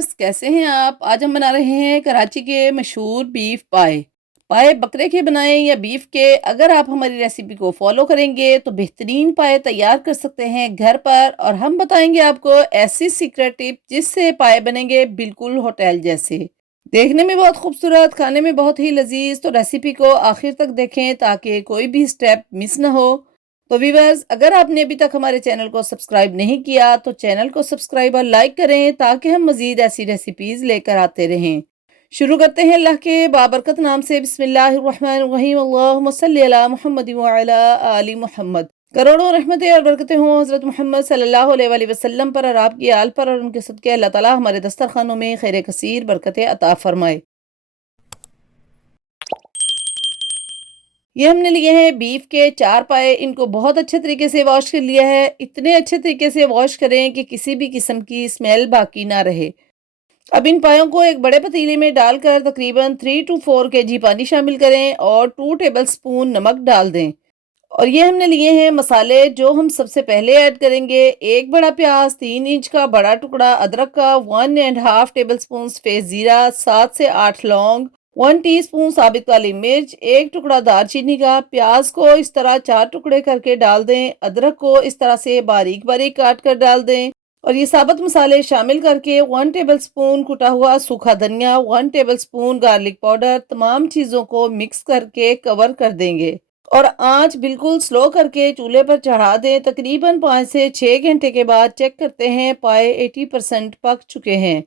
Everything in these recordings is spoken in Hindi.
वीवर्स, कैसे हैं आप? आज हम बना रहे हैं कराची के मशहूर बीफ पाए। पाए बकरे के बनाएं या बीफ के, अगर आप हमारी रेसिपी को फॉलो करेंगे तो बेहतरीन पाए तैयार कर सकते हैं घर पर। और हम बताएंगे आपको ऐसी सीक्रेट टिप जिससे पाए बनेंगे बिल्कुल होटल जैसे, देखने में बहुत खूबसूरत, खाने में बहुत ही लजीज। तो रेसिपी को आखिर तक देखें ताकि कोई भी स्टेप मिस ना हो। तो वीवर्स, अगर आपने अभी तक हमारे चैनल को सब्सक्राइब नहीं किया तो चैनल को सब्सक्राइब और लाइक करें ताकि हम मजीद ऐसी रेसिपीज लेकर आते रहें। शुरू करते हैं अल्लाह के बाबरकत नाम से। बिस्मिल्लाहिर्रहमानिर्रहीम। अल्लाहुम्मा सल्ली अला मुहम्मद व अला आलि मुहम्मद। करोड़ों रहमतें और बरकतें हों हज़रत मोहम्मद सल्लल्लाहु अलैहि वसल्लम पर और आपकी आल पर, और उनके सदक़े अल्लाह ताला हमारे दस्तरखानों में खैर कसीर बरकतें अता फरमाए। ये हमने लिए हैं बीफ के 4 पाए। इनको बहुत अच्छे तरीके से वॉश कर लिया है। इतने अच्छे तरीके से वॉश करें कि किसी भी किस्म की स्मेल बाकी ना रहे। अब इन पायों को एक बड़े पतीले में डालकर तकरीबन 3 टू 4 केजी पानी शामिल करें और 2 टेबल स्पून नमक डाल दें। और ये हमने लिए हैं मसाले जो हम सबसे पहले ऐड करेंगे। एक बड़ा प्याज, 3 इंच का बड़ा टुकड़ा अदरक का, 1 एंड हाफ टेबल स्पून सफेद जीरा, 7 से 8 लौंग, 1 टीस्पून साबित काली मिर्च, एक टुकड़ा दालचीनी का। प्याज को इस तरह 4 टुकड़े करके डाल दें। अदरक को इस तरह से बारीक बारीक काट कर डाल दें। और ये साबुत मसाले शामिल करके 1 टेबल स्पून कुटा हुआ सूखा धनिया, 1 टेबल स्पून गार्लिक पाउडर, तमाम चीज़ों को मिक्स करके कवर कर देंगे। और आंच बिल्कुल स्लो करके चूल्हे पर चढ़ा दें। तकरीबन 5 से 6 घंटे के बाद चेक करते हैं, पाए 80% पक चुके हैं।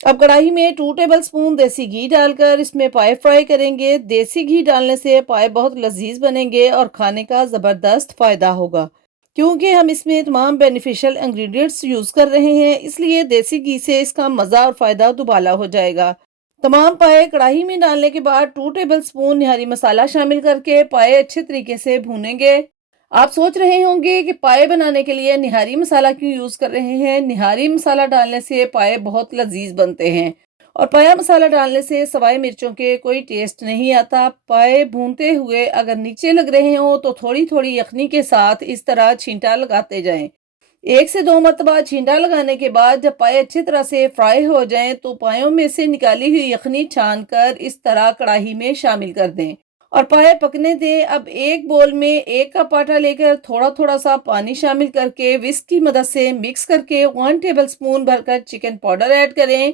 अब कढ़ाई में 2 टेबल स्पून देसी घी डालकर इसमें पाए फ्राई करेंगे। देसी घी डालने से पाए बहुत लजीज बनेंगे और खाने का ज़बरदस्त फ़ायदा होगा। क्योंकि हम इसमें तमाम बेनिफिशियल इंग्रेडिएंट्स यूज़ कर रहे हैं, इसलिए देसी घी से इसका मज़ा और फ़ायदा दुबाला हो जाएगा। तमाम पाए कढ़ाई में डालने के बाद 2 टेबल स्पून निहारी मसाला शामिल करके पाए अच्छे तरीके से भूनेंगे। आप सोच रहे होंगे कि पाए बनाने के लिए निहारी मसाला क्यों यूज़ कर रहे हैं। निहारी मसाला डालने से पाए बहुत लजीज बनते हैं और पाया मसाला डालने से सवाए मिर्चों के कोई टेस्ट नहीं आता। पाए भूनते हुए अगर नीचे लग रहे हो तो थोड़ी थोड़ी यखनी के साथ इस तरह छींटा लगाते जाएं। 1 से 2 मरतबा छींटा लगाने के बाद जब पाए अच्छी तरह से फ्राई हो जाएं तो पायों में से निकाली हुई यखनी छान कर इस तरह कढ़ाई में शामिल कर दें और पाए पकने दें। अब एक बोल में 1 कप आटा लेकर थोड़ा थोड़ा सा पानी शामिल करके विस्क की मदद से मिक्स करके 1 टेबल स्पून भरकर चिकन पाउडर ऐड करें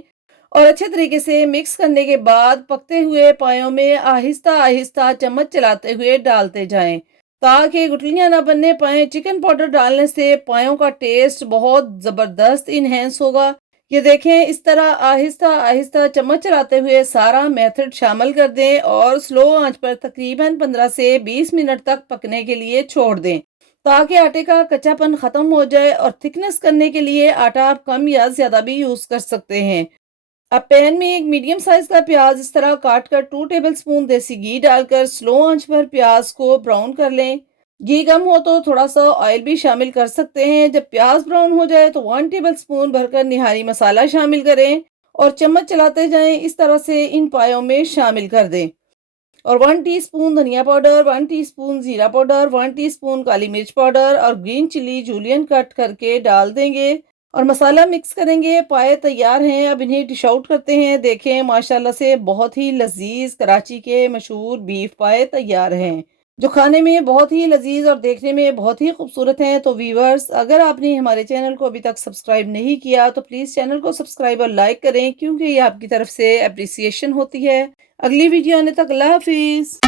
और अच्छे तरीके से मिक्स करने के बाद पकते हुए पायों में आहिस्ता आहिस्ता चम्मच चलाते हुए डालते जाएं ताकि गुठलियां ना बनने पाए। चिकन पाउडर डालने से पायों का टेस्ट बहुत ज़बरदस्त इन्हेंस होगा। ये देखें, इस तरह आहिस्ता आहिस्ता चम्मच चलाते हुए सारा मेथड शामिल कर दें और स्लो आंच पर तकरीबन 15 से 20 मिनट तक पकने के लिए छोड़ दें ताकि आटे का कच्चापन ख़त्म हो जाए। और थिकनेस करने के लिए आटा आप कम या ज़्यादा भी यूज़ कर सकते हैं। अब पैन में एक मीडियम साइज का प्याज इस तरह काट कर 2 टेबल स्पून देसी घी डालकर स्लो आंच पर प्याज को ब्राउन कर लें। घी कम हो तो थोड़ा सा ऑयल भी शामिल कर सकते हैं। जब प्याज ब्राउन हो जाए तो 1 टेबल स्पून भरकर निहारी मसाला शामिल करें और चम्मच चलाते जाएं। इस तरह से इन पायों में शामिल कर दें और 1 टीस्पून धनिया पाउडर, 1 टीस्पून जीरा पाउडर, 1 टीस्पून काली मिर्च पाउडर और ग्रीन चिली जूलियन कट करके डाल देंगे और मसाला मिक्स करेंगे। पाए तैयार हैं। अब इन्हें डिश आउट करते हैं। देखें, माशाल्लाह से बहुत ही लजीज कराची के मशहूर बीफ पाए तैयार हैं जो खाने में बहुत ही लजीज और देखने में बहुत ही खूबसूरत हैं। तो वीवर्स, अगर आपने हमारे चैनल को अभी तक सब्सक्राइब नहीं किया तो प्लीज़ चैनल को सब्सक्राइब और लाइक करें, क्योंकि ये आपकी तरफ से अप्रिसिएशन होती है। अगली वीडियो आने तक अल्लाह हाफिज़।